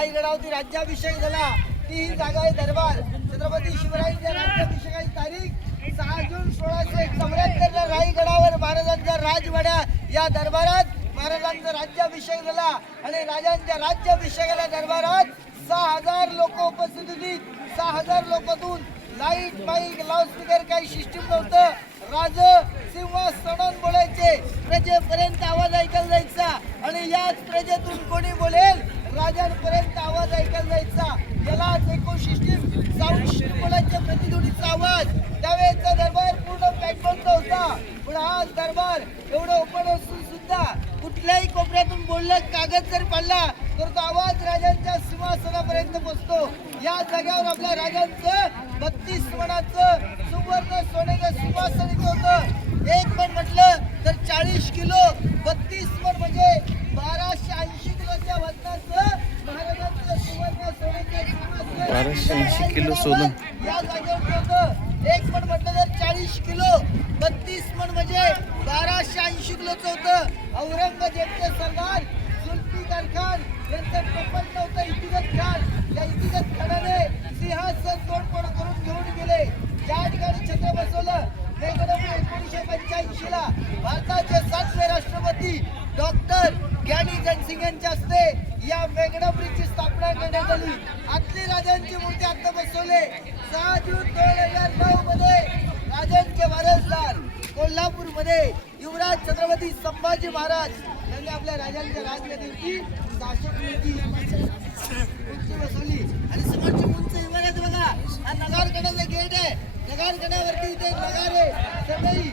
रायगडावरती राज्याभिषेक झाला. ती ही जागा आहे दरबार. छत्रपती शिवरायांच्या राज्याभिषेकाची तारीख सहा जून सोळाशे चौऱ्याहत्तर ला रायगडावर महाराजांच्या राजवाड्या या दरबारात महाराजांचा राज्याभिषेक झाला आणि राजांच्या राज्याभिषेकाला दरबारात सहा हजार लोक उपस्थित होती. सहा हजार लोकातून लाइट माईक लाऊडस्पीकर काही सिस्टीम नव्हतं. राज सिंहासनात बोलायचे. प्रजेपर्यंत आवाज ऐकायला जायचा आणि याच प्रजेतून कोणी बोलेल? राजांपर्यंत आवाज ऐकायला जायचा यालाच एकूण साऊंड सिस्टीम प्रतिध्वनीचा आवाज. त्यावेळेचा दरबार पूर्ण पॅकबंद होता. पण हा दरबार एवढं ओपन असून सुद्धा कुठल्याही कोपऱ्यातून बोललं कागद जर पडला तर तो आवाज राजांच्या सिंहासनापर्यंत पोहोचतो या जागेवर आपल्या राजांचं बत्तीस मनाचं सुवर्ण सोन्याचं सिंहासन इथं होतं. एक पण म्हटलं तर चाळीस किलो बत्तीस पण म्हणजे बाराशे ऐंशी किलोच्या वजनाचं महाराजांचं सुवर्ण सोन्याचं सिंहासन 1280 किलो होतं एक पण म्हटलं तर चाळीस किलो. बत्तीस पण म्हणजे बाराशे ऐंशी किलोचं होतं औरंगजेबचे सरदार जुल्फिकार खान यांचं प्रपंच होतं इतिगत खान या इतिगत खानाने सिंहासन तोडफोड करून घेऊन गेले. ज्या ठिकाणी छत्र बसवलं ते कडक एकोणीसशे पंच्याऐंशी ला भारताचे सातवे राष्ट्रपती डॉक्टर ज्ञानी जनसिंग यांच्या हस्ते या मेघडापुरीची स्थापना करण्यात आली. आतली राजांची मूर्ती आता बसवले. सहा जून दोन हजार नऊ मध्ये राजांचे वारसदार कोल्हापूरमध्ये युवराज छत्रपती संभाजी महाराज यांनी आपल्या राजांच्या राजगदीवरती शासक मूर्ती बसवली. आणि समोरची उंच इमारत बघा. हा नगारगडाचा गेट आहे. नगारगडावरती इथे नगार आहे. सगळी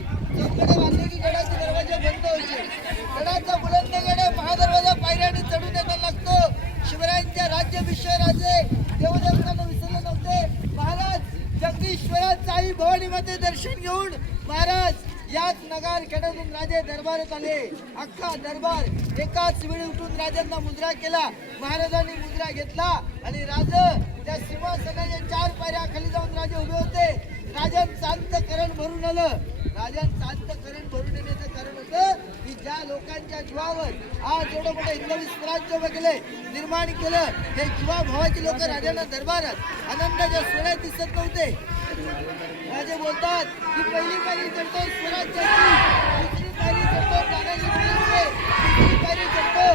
जगदीश्वराचं आई भवानीमध्ये दर्शन घेऊन महाराज याच नगार खेड्यातून राजे दरबारात आले. अख्खा दरबार एकाच वेळी उठून राजांना मुद्रा केला. महाराजांनी मुद्रा घेतला आणि राज त्या सिंहासनाच्या चार पायऱ्या खाली जाऊन राजे उभे होते. राजांचं अंतकरण भरून आलं. राजांचं अंतकरण भरून येण्याचं कारण होतं की ज्या लोकांच्या जीवावर आज एवढं मोठं हिंदवी स्वराज्य वगैरे निर्माण केलं हे जीवा भावाचे लोक राजांना दरबारात आनंदाच्या सोहळ्यात दिसत नव्हते. राजे बोलतात की पहिली पायरी चढतो स्वराज्याची दुसरी पायरी चढतो दादाजी फुलेंचे तिसरी पायरी चढतो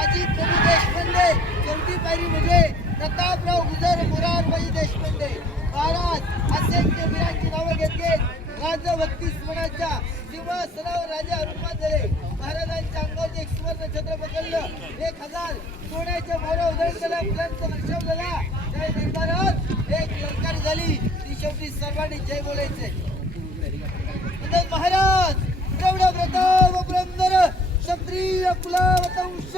आजी कवी देशपांडे. चौथी पायरी म्हणजे प्रतापराव गुजर मोरारबाई देशपांडे. महाराज असे वीरांची नावं घेतले. राजभक्ती स्मरणाच्या सिंहासनावर राजा अनुमान झाले महाराजांच्या अंगावर एक सुवर्ण छत्र पकडलं. एक हजार सोन्याच्या मोऱ्या उधळण केल्या फुलांचा वर्षाव झाला त्या निर्धारात एक लंकारी सर्वांनी जय बोलायचे. महाराज प्रौढ प्रताप पुरंदर क्षत्रिय कुलावतंश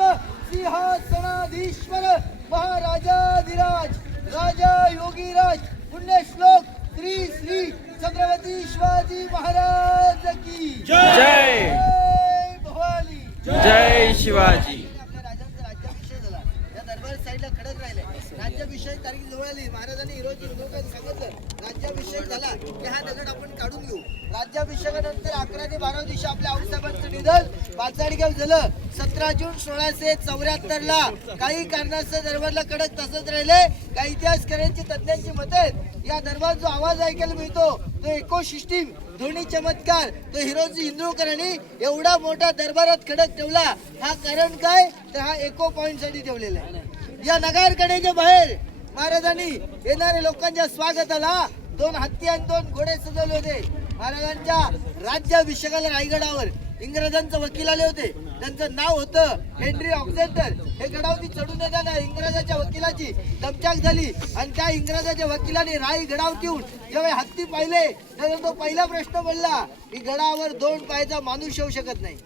सिंहासनाधीश्वर महाराजाधिराज राजा योगीराज पुण्यश्लोक श्री श्री छत्रपती शिवाजी महाराज की. जय! जय भवानी जय शिवाजी. आपल्या राजांचा राज्याभिषेक झाला. या दरबार साईडला खडक राहिले. राज्याभिषेक तारीख जवळ आली. महाराजांनी हिरोजी हिंदुकात सांगितलं राज्याभिषेक झाला की हा दगड आपण काढून घेऊ. राज्याभिषेकानंतर अकरा ते बारा दिवशी आपल्या आऊसाहेबांचं निधन. पाचाडगाव झालं. सतरा जून सोळाशे चौऱ्याहत्तर ला काही कारणास्तव दरबारला कडक तसंच राहिले. काही इतिहासकारांची तज्ञांची मत आहेत. या दरबार जो आवाज ऐकायला मिळतो तो इको सिस्टीम ध्वनी चमत्कार तो हिरोजी इंद्रोकरांनी एवढा मोठा दरबारात खडक ठेवला. हा कारण काय? तर हा एको पॉइंटसाठी ठेवलेला आहे. या नगारकडेच्या बाहेर महाराजांनी येणाऱ्या लोकांच्या स्वागताला दोन हत्ती आणि दोन घोडे सजवले होते. महाराजांच्या राज्याभिषेकाला रायगडावर इंग्रजांचं वकील आले होते. त्यांचं नाव होतं हेनरी ऑक्झेंटर हे गडावरती चढून येताना इंग्रजाच्या वकिलाची दमचाक झाली. आणि त्या इंग्रजाच्या वकिलाने राई गडाव येऊन जेव्हा हत्ती पाहिले तेव्हा तो पहिला प्रश्न बोलला की गडावर दोन पायाचा माणूस येऊ शकत नाही.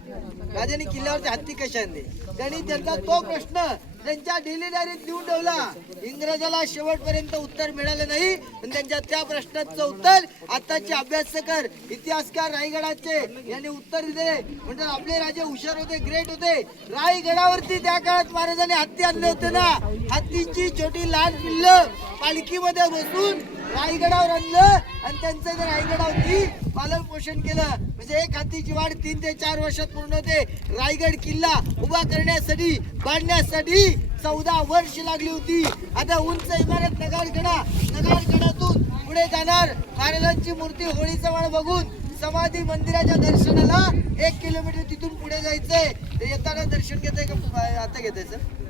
राजाने किल्ल्यावरती हत्ती कशाने त्यांनी त्यांचा तो प्रश्न त्यांच्या डेली डायरीत लिहून ठेवला. इंग्रजाला शेवटपर्यंत उत्तर मिळालं नाही. पण त्यांच्या त्या प्रश्नाचं उत्तर आताचे अभ्यासकर इतिहासकार रायगडाचे यांनी उत्तर दिले. म्हणजे आपले राजे हुशार होते ग्रेट होते. रायगडावरती त्या काळात महाराजांनी हत्ती आणले होते ना. हत्तीची छोटी लहान पिल्ल पालखीमध्ये बसून रायगडावर आणलं आणि त्यांचं जर रायगडावरती पालन पोषण केलं. म्हणजे एक हत्तीची वाढ तीन ते चार वर्षात पूर्ण होते. रायगड किल्ला उभा करण्यासाठी बांधण्यासाठी चौदा वर्ष लागली होती. आता उंच इमारत नगारगडा नगारगडातून पुढे जाणार. महाराजांची मूर्ती होळीचा वाण बघून समाधी मंदिराच्या दर्शनाला एक किलोमीटर तिथून पुढे जायचंय. येताना दर्शन घेताय का? आता घेताय सर